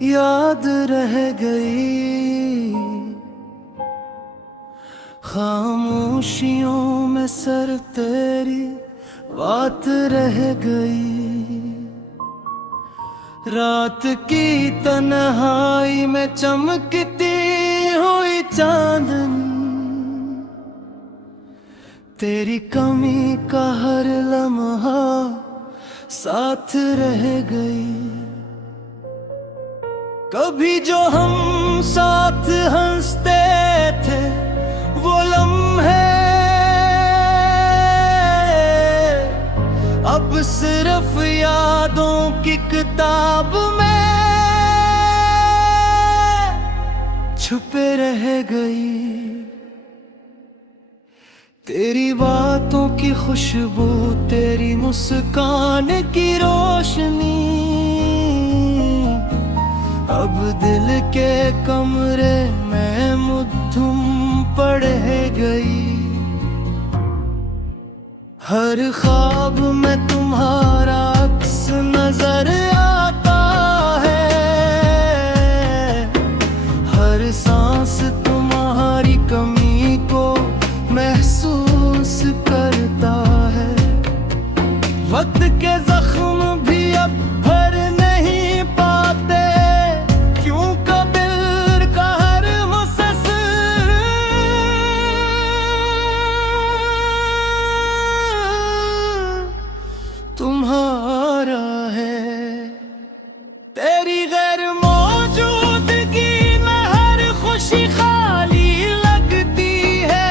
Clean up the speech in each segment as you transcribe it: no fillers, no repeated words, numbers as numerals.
याद रह गई। खामोशियों में सर तेरी बात रह गई। रात की तन्हाई में चमकती हुई चांदनी तेरी कमी का हर लम्हा साथ रह गई। कभी जो हम साथ हंसते थे वो लम्हे अब सिर्फ यादों की किताब में छुपे रह गई। तेरी बातों की खुशबू, तेरी मुस्कान की रोशनी अब दिल के कमरे में मुद्दुम पड़ गई। हर ख्वाब में तुम्हारा अक्स नजर आता है। हर सांस तुम्हारी कमी को महसूस करता है। वक्त के जख्म भी अब भर नहीं पाते, क्यों कब्र का हर मुसस्सर तुम्हारा है। तेरी गैर मौजूदगी में हर खुशी खाली लगती है।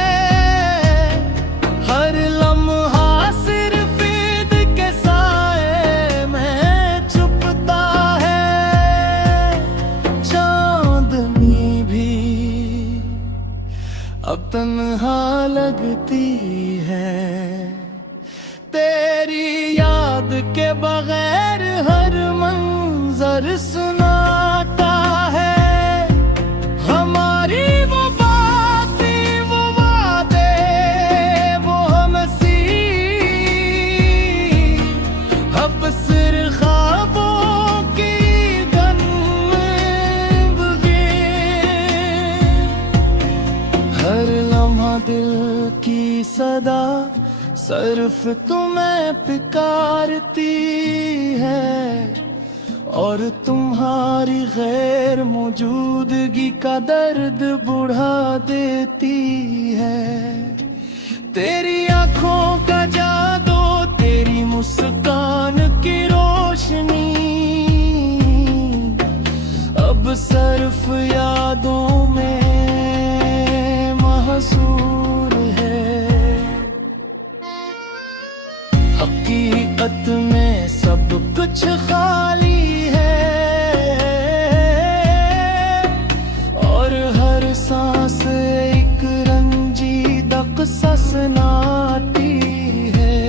हर लम्हा सिर्फ ईद के साए में छुपता है। चांदनी भी अब तन्हा लगती है। तेरी याद के बगैर हर मंजर सुनाता है। हमारी वो बातें, वो वादे, वो हमसी अब सिर्फ ख्वाबों की गंध गे। हर लम्हा दिल की सदा सिर्फ तुम्हें पुकारती है। और तुम्हारी गैर मौजूदगी का दर्द बढ़ा देती है। तेरी आंखों का जादू, तेरी मुस्कान की रोशनी अब सिर्फ यादों में महसूर है। हकीकत में सब कुछ खाली है। और हर सांस एक रंजीदा क़िस्सा सुनाती है।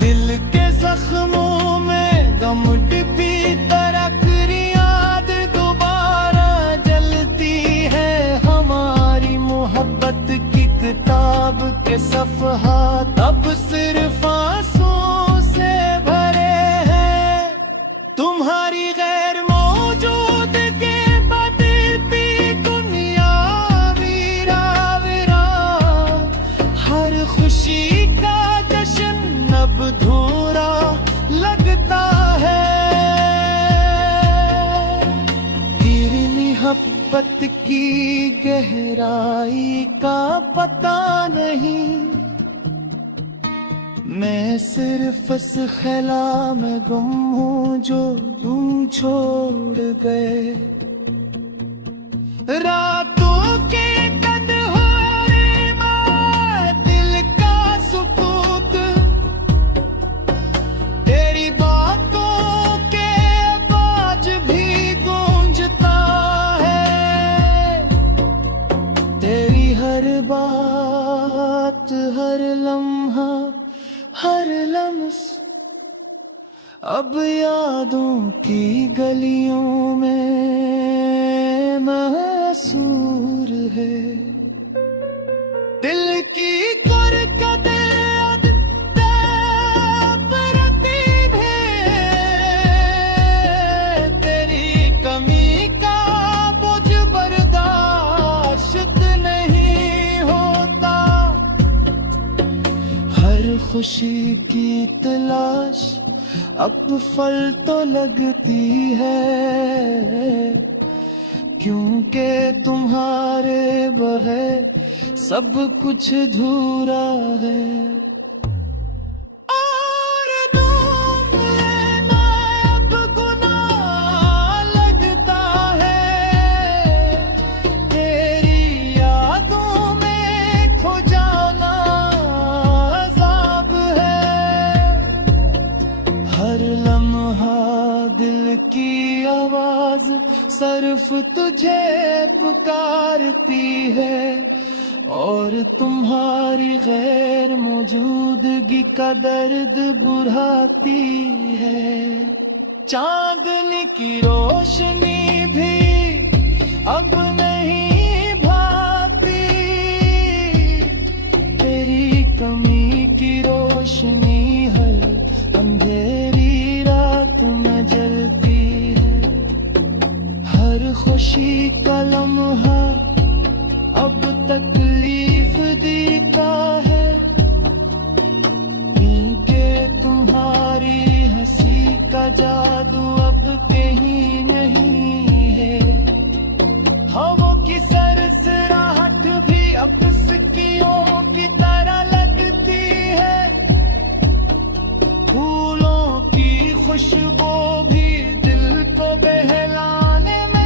दिल के जख्मों में गम डिपी तरकरी याद दोबारा जलती है। हमारी मोहब्बत की किताब के सफ़हात अब सिर्फ आंसू से भरे हैं। तुम्हारी गैर मौजूद के बदल भी दुनिया वीरा वीरा। हर खुशी का जश्न अब धूरा लगता है। तेरी मोहब्बत की गहराई का पता नहीं। मैं सिर्फ इस ख्याला में गुम हूँ जो तुम छोड़ गए। रातों के तन्हाई में दिल का सुकूत तेरी बातों के बाज भी गूंजता है। तेरी हर बात, हर लम्हा, हर लम्स अब यादों की गलियों में महसूर है। दिल की तेरी खुशी की तलाश अब फल तो लगती है, क्योंकि तुम्हारे बगैर सब कुछ अधूरा है। और तुम लेना अब गुनाह लगता है, तेरी यादों में खो जाना अज़ाब है। हर लम्हा दिल की आवाज सिर्फ तुझे पुकारती है, और तुम्हारी गैर मौजूदगी का दर्द बुझाती है। चांदनी की रोशनी भी अब नहीं भाती, तेरी कमी की रोशनी हर अंधेरी रात में जलती है। हर खुशी का लम्हा अब तकलीफ देता है, क्योंकि तुम्हारी हंसी का जादू अब कहीं नहीं है। हवा की सरसराहट भी अब सिक्कियों की तरह लगती है, फूलों की खुशबू भी दिल को बहलाने में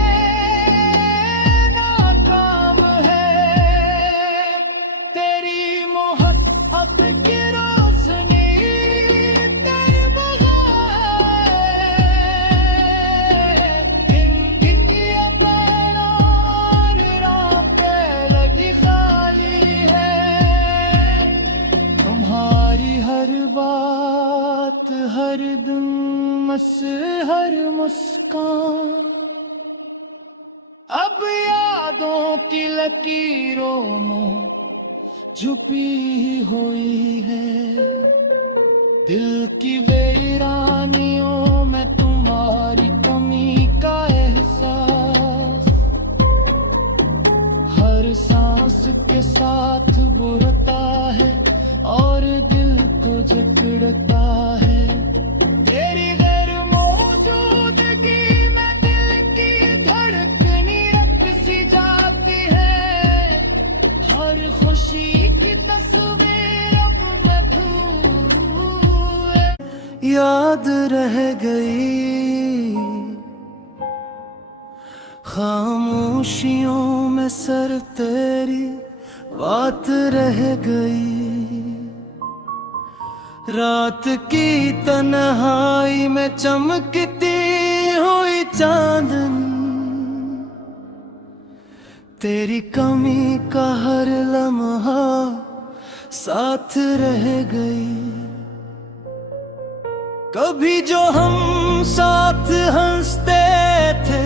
की रोशनी तेरे बगैर पैर रातें लगी खाली है। तुम्हारी हर बात, हर दिन, हर मुस्कान अब यादों की लकीरों में छुपी हुई है। दिल की वीरानियों में तुम्हारी कमी का एहसास हर सांस के साथ बुरता है और दिल को जकड़ता है। तेरी गैर मौजूदगी में दिल की धड़कनी रख सी जाती है, हर खुशी की तस्वीर अब महफूज याद रह गई, खामोशियों में सर तेरी बात रह गई। रात की तन्हाई में चमकती हुई चांदनी तेरी कमी का हर लम्हा साथ रह गई। कभी जो हम साथ हंसते थे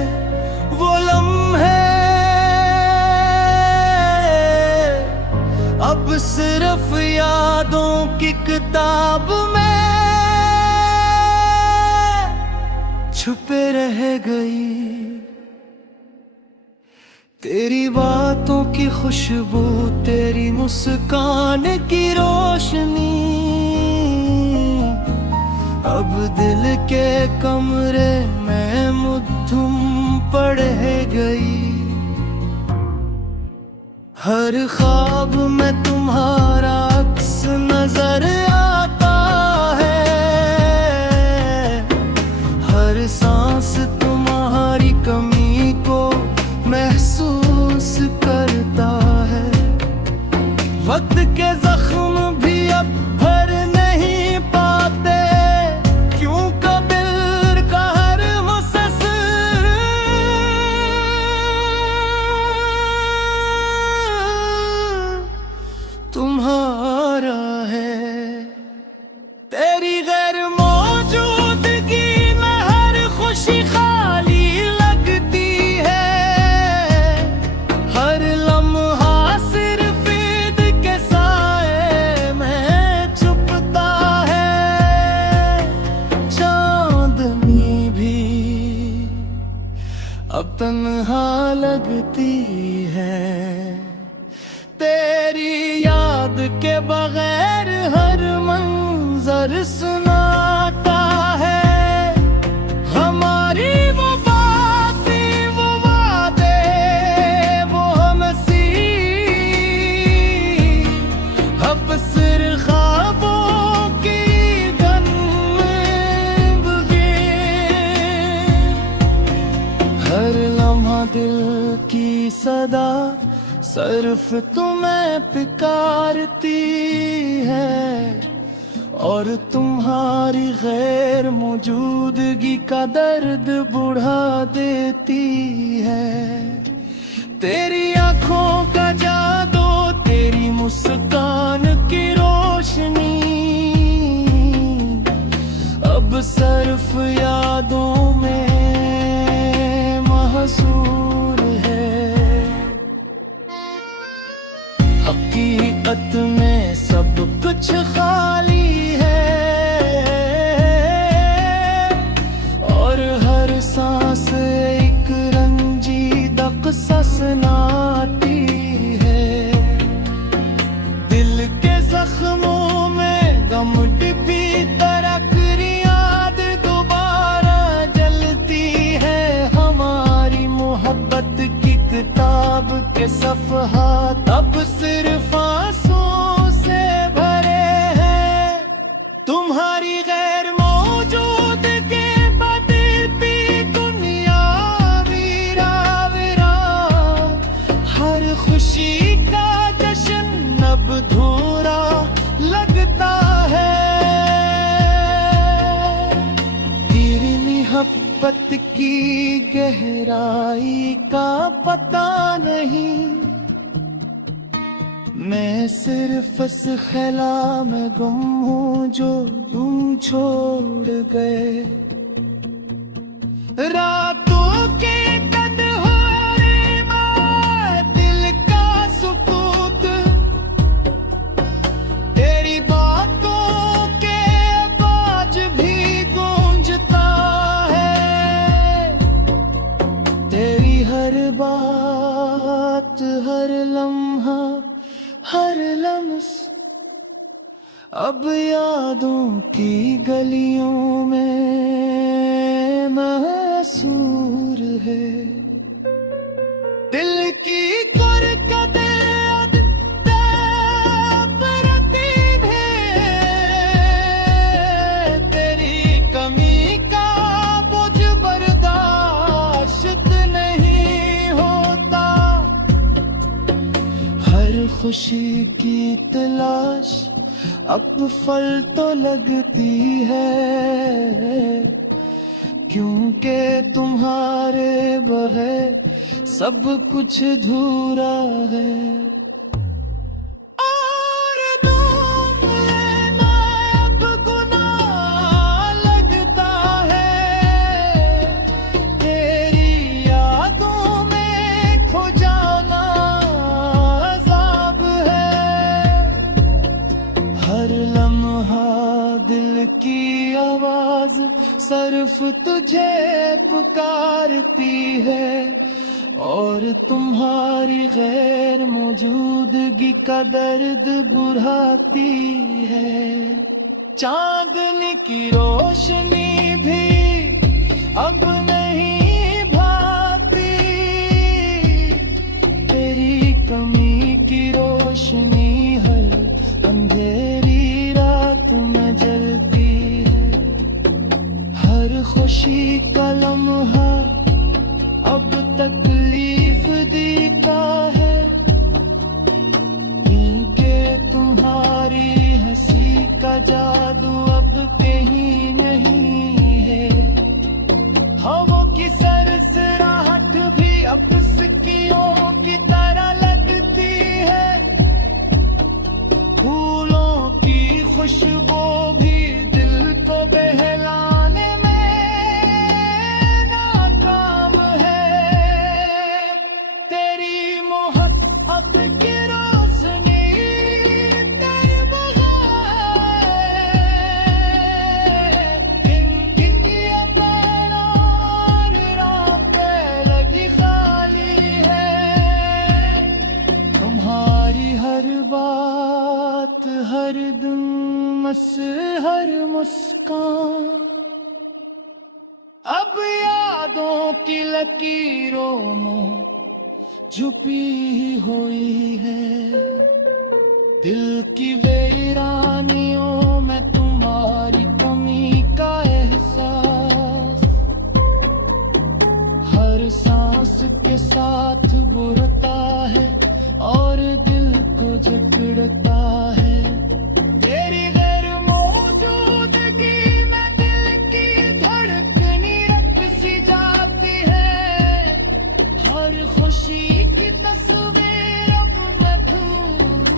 वो लम्हे अब सिर्फ यादों की किताब में छुपे रह गई। तेरी बातों की खुशबू, तेरी मुस्कान की रोशनी अब दिल के कमरे में मुद्दुम पड़ गई। हर ख्वाब में तुम्हारा अक्स नजर आता है, हर सांस तुम्हारी कमी को महसूस करता है। वक्त के जख्म भी अब भर नहीं पाते, क्यों कब्र का हर मुसस्सिर तुम्हारा है। तेरी गैर मौजूदगी में हर खुशी खाली लगती है, हर लम्हा सिर्फ ईद के साए में छुपता है। चांदनी भी अब तन्हा लगती है, तेरी याद याद के बगैर हर मंजर सुनाता है। हमारी वो बातें, वो वादे, वो हमसी अब सिर्फ ख्वाबों की गंध गे। हर लम्हा दिल की सदा सिर्फ तुम्हें पुकारती है, और तुम्हारी गैर मौजूदगी का दर्द बढ़ा देती है। तेरी आंखों का जादू, तेरी मुस्कान की रोशनी अब सिर्फ यादों में महसूर है। हकीकत में सब कुछ खाली है, और हर सांस एक रंजीदा क़िस्सा सुनाती है। दिल के जख्मों में गम डिपी तरकरी याद दोबारा जलती है। हमारी मोहब्बत की किताब के सफ़हात अब सिर्फ आंसू से भरे हैं। तुम्हारी गैर मौजूद के बदल भी दुनिया वीरा वीरा। हर खुशी का जश्न अब धूरा लगता है। तेरी मोहब्बत की गहराई का पता नहीं। मैं सिर्फ इस ख्याला में गुम हूँ जो तुम छोड़ गए। रातों के तन्हाई में दिल का सुकूत, तेरी बातों के आवाज भी गूंजता है। तेरी हर बात, हर लम्हा, हर लम्स अब यादों की गलियों में महसूर है। दिल की कुरकत तरतीब है। तेरी कमी का बोझ बर्दाश्त नहीं होता। हर खुशी की तलाश अब फल तो लगती है, क्योंकि तुम्हारे बगैर सब कुछ अधूरा है। और तुम लेना अब गुनाह लगता है। तेरी यादों में खो जाना हर लम्हा। दिल की आवाज सिर्फ तुझे पुकारती है, और तुम्हारी गैर मौजूदगी का दर्द बढ़ाती है। चांदनी की रोशनी भी अब नहीं भाती। तेरी कमी की रोशनी हर अंधेरी रात में जलती है। हर खुशी का लम्हा अब तकलीफ देता है, क्योंकि तुम्हारी हंसी का जादू अब कहीं नहीं है। हाँ वो किसी बेबस हर मुस्कान अब यादों की लकीरों में छुपी हुई है। दिल की वीरानियों में तुम्हारी कमी का एहसास हर सांस के साथ बुरता है और दिल को जकड़ता है। तेरी गैर मौजूदगी में दिल की धड़कनी रख सी जाती है। हर खुशी की तस्वीर अब महफूज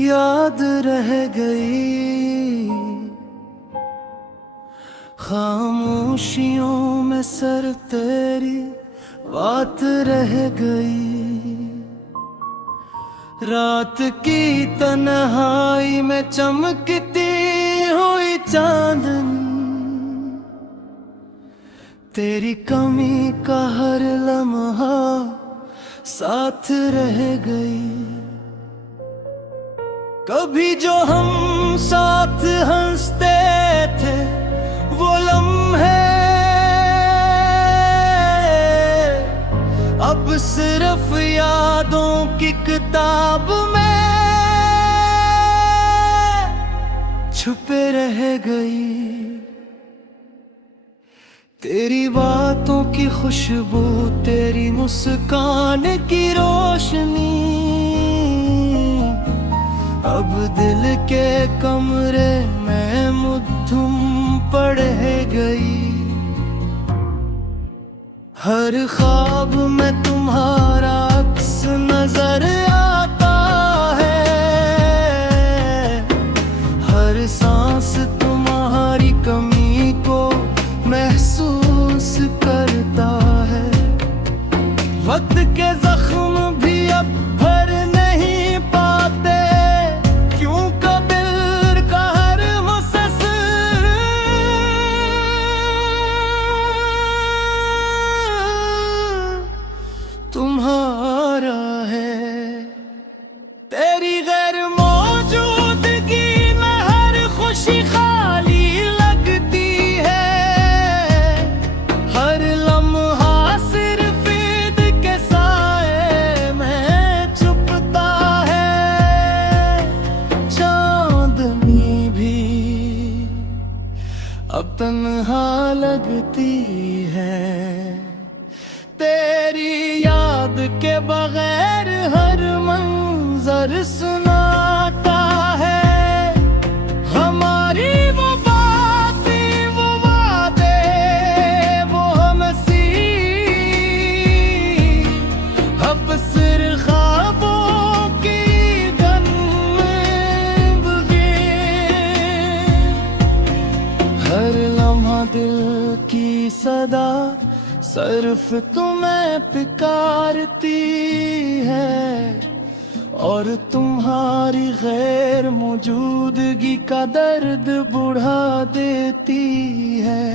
याद रह गई खामोशियों में सर तेरी बात रह गई। रात की तन्हाई में चमकती हुई चांदनी तेरी कमी का हर लम्हा साथ रह गई। कभी जो हम साथ हंसते थे वो लम्हे अब सिर्फ यादों की किताब में छुपे रह गई। तेरी बातों की खुशबू तेरी मुस्कान की रोशनी अब दिल के कमरे में मुद्दुम पड़ गई। हर ख्वाब में तुम्हारा अक्स नजर आता है। हर सांस तुम्हारी कमी को महसूस करता है। वक्त के जख्म भी अब भर नहीं पाते क्यों कब्र का हर मुसस्सिर तुम्हारा है। तेरी गैर मौजूदगी में हर खुशी खाली लगती है। हर लम्हा सिर्फ ईद के साए में छुपता है। चांदनी भी अब तन्हा लगती है। तेरी याद के बगैर हर मंजर सुनाता है। हमारी वो बातें वो वादे वो हंसी अब सिर्फ ख्वाबों की गंदगी। हर लम्हा दिल की सदा सिर्फ तुम्हें पुकारती है और तुम्हारी गैर मौजूदगी का दर्द बढ़ा देती है।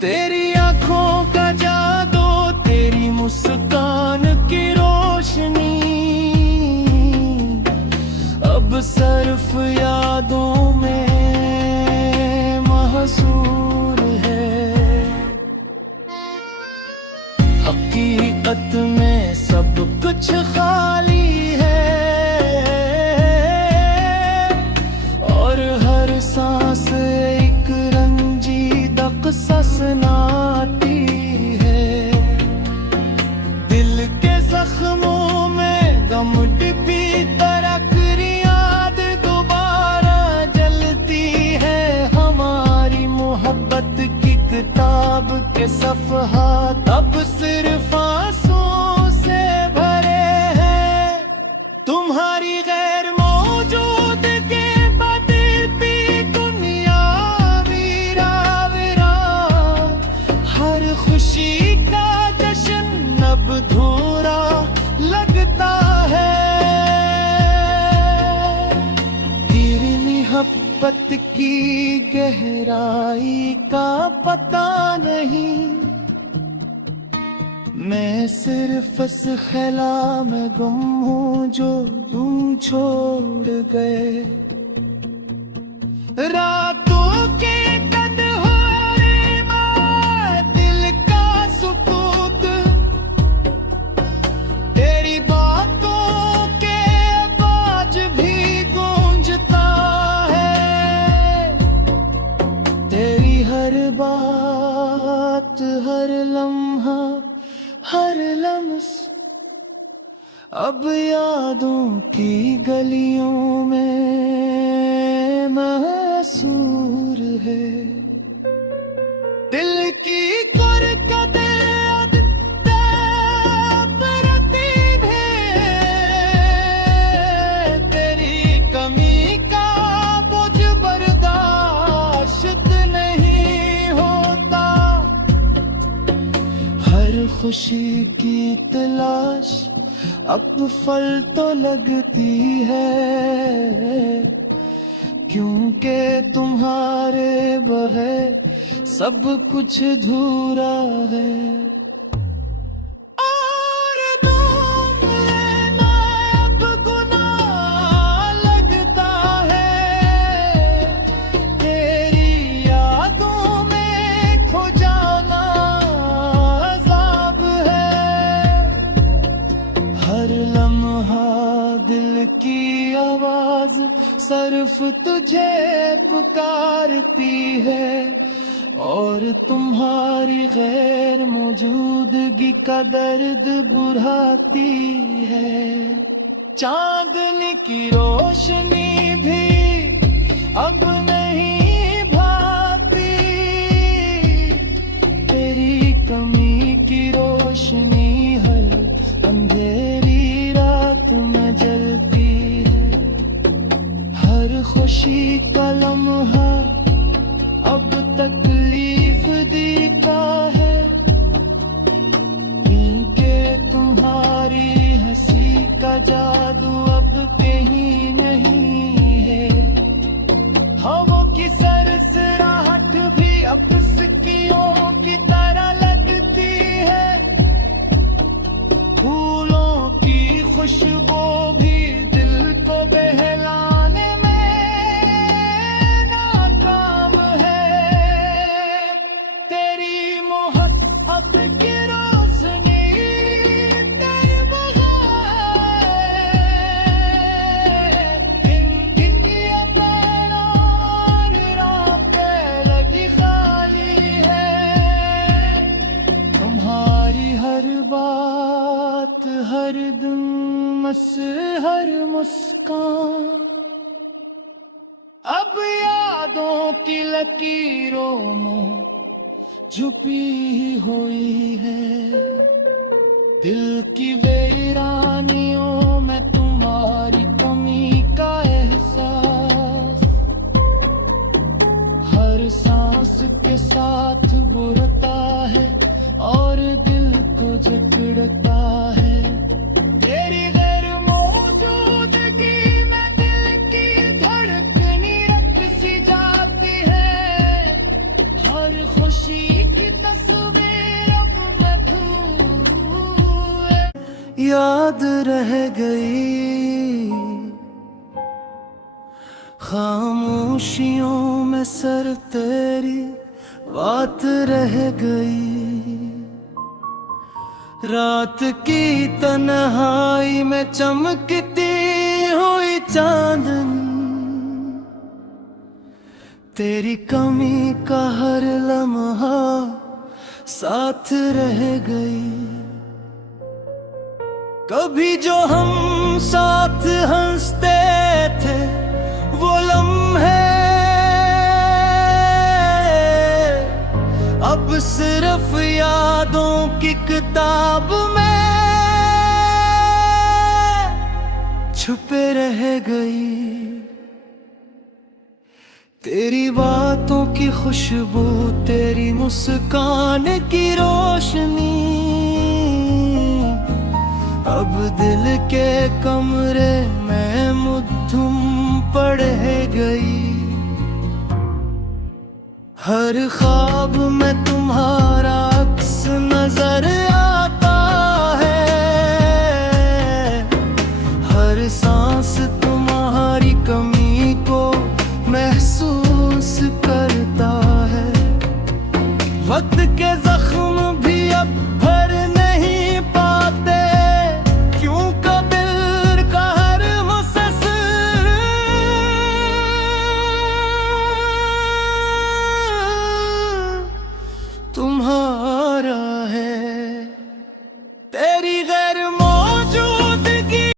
तेरी आंखों का जादू तेरी मुस्कान की रोशनी अब सिर्फ यादों में महसूर है। हकीकत में सब कुछ खाली है और हर सांस एक रंजीदा क़िस्सा सुनाती है। दिल के जख्मों में गम डिपी तरकरी याद दोबारा जलती है। हमारी मोहब्बत की किताब के सफ़हात अब सिर्फ आंसुओं से भरे हैं। तुम्हारी गैर मौजूद के बदल भी दुनिया वीरा वीरा। हर खुशी का जश्न अब धूरा लगता है। तेरी मोहब्बत की गहराई का पता नहीं। मैं सिर्फ इस ख्याल में गुम हूँ जो तुम छोड़ गए। रातों के कद हो रे माँ, दिल का सुकूत तेरी बातों के आवाज भी गूंजता है। तेरी हर बात, हर लम्हा, हर लम्स अब यादों की गलियों में महसूर है। दिल की कुरकते प्रतीत है, तेरी कमी का बोझ बर्दाश्त नहीं होता। हर खुशी की तलाश अब फल तो लगती है, क्योंकि तुम्हारे बगैर सब कुछ अधूरा है। और तुम लेना अब गुनाह लगता है, तेरी यादों में खो जाना अज़ाब है। हर लम्हा दिल की आवाज सिर्फ तुझे पुकारती है, और तुम्हारी गैर मौजूदगी का दर्द बुझाती है। चांदनी की रोशनी भी अब नहीं भाती, तेरी कमी की रोशनी हर अंधेरी रात में जलती है। हर खुशी का लम्हा अब तकलीफ देता है, क्योंकि तुम्हारी हंसी का जादू अब कहीं नहीं है। हवा की सरसराहट भी अब सिक्कियों की तरह लगती है, फूलों की खुशबू भी दिल को बहलाने में नाकाम है। तेरी मोहब्बत की रोशनी तेरे बगैर दिन की अपरार रातें लगी खाली है। तुम्हारी हर बात, हर दिन मस, हर मुस्कान अब यादों की लकीरों में छुपी हुई है। दिल की वीरानियों में तुम्हारी कमी का एहसास हर सांस के साथ बुरता है, और दिल को जकड़ता है। तेरी गैर मौजूदगी में दिल की धड़कनी रख सी जाती है। हर खुशी की तस्वीर अब मैं भूल याद रह गई, खामोशियों में सर तेरी बात रह गई। रात की तन्हाई में चमकती हुई चांदनी, तेरी कमी का हर लम्हा साथ रह गई। कभी जो हम साथ हंसते थे वो लम्हे अब सिर्फ यादों की किताब में छुपे रह गई। तेरी बातों की खुशबू, तेरी मुस्कान की रोशनी अब दिल के कमरे में मुद्दुम पड़ गई। हर ख्वाब में तुम्हारा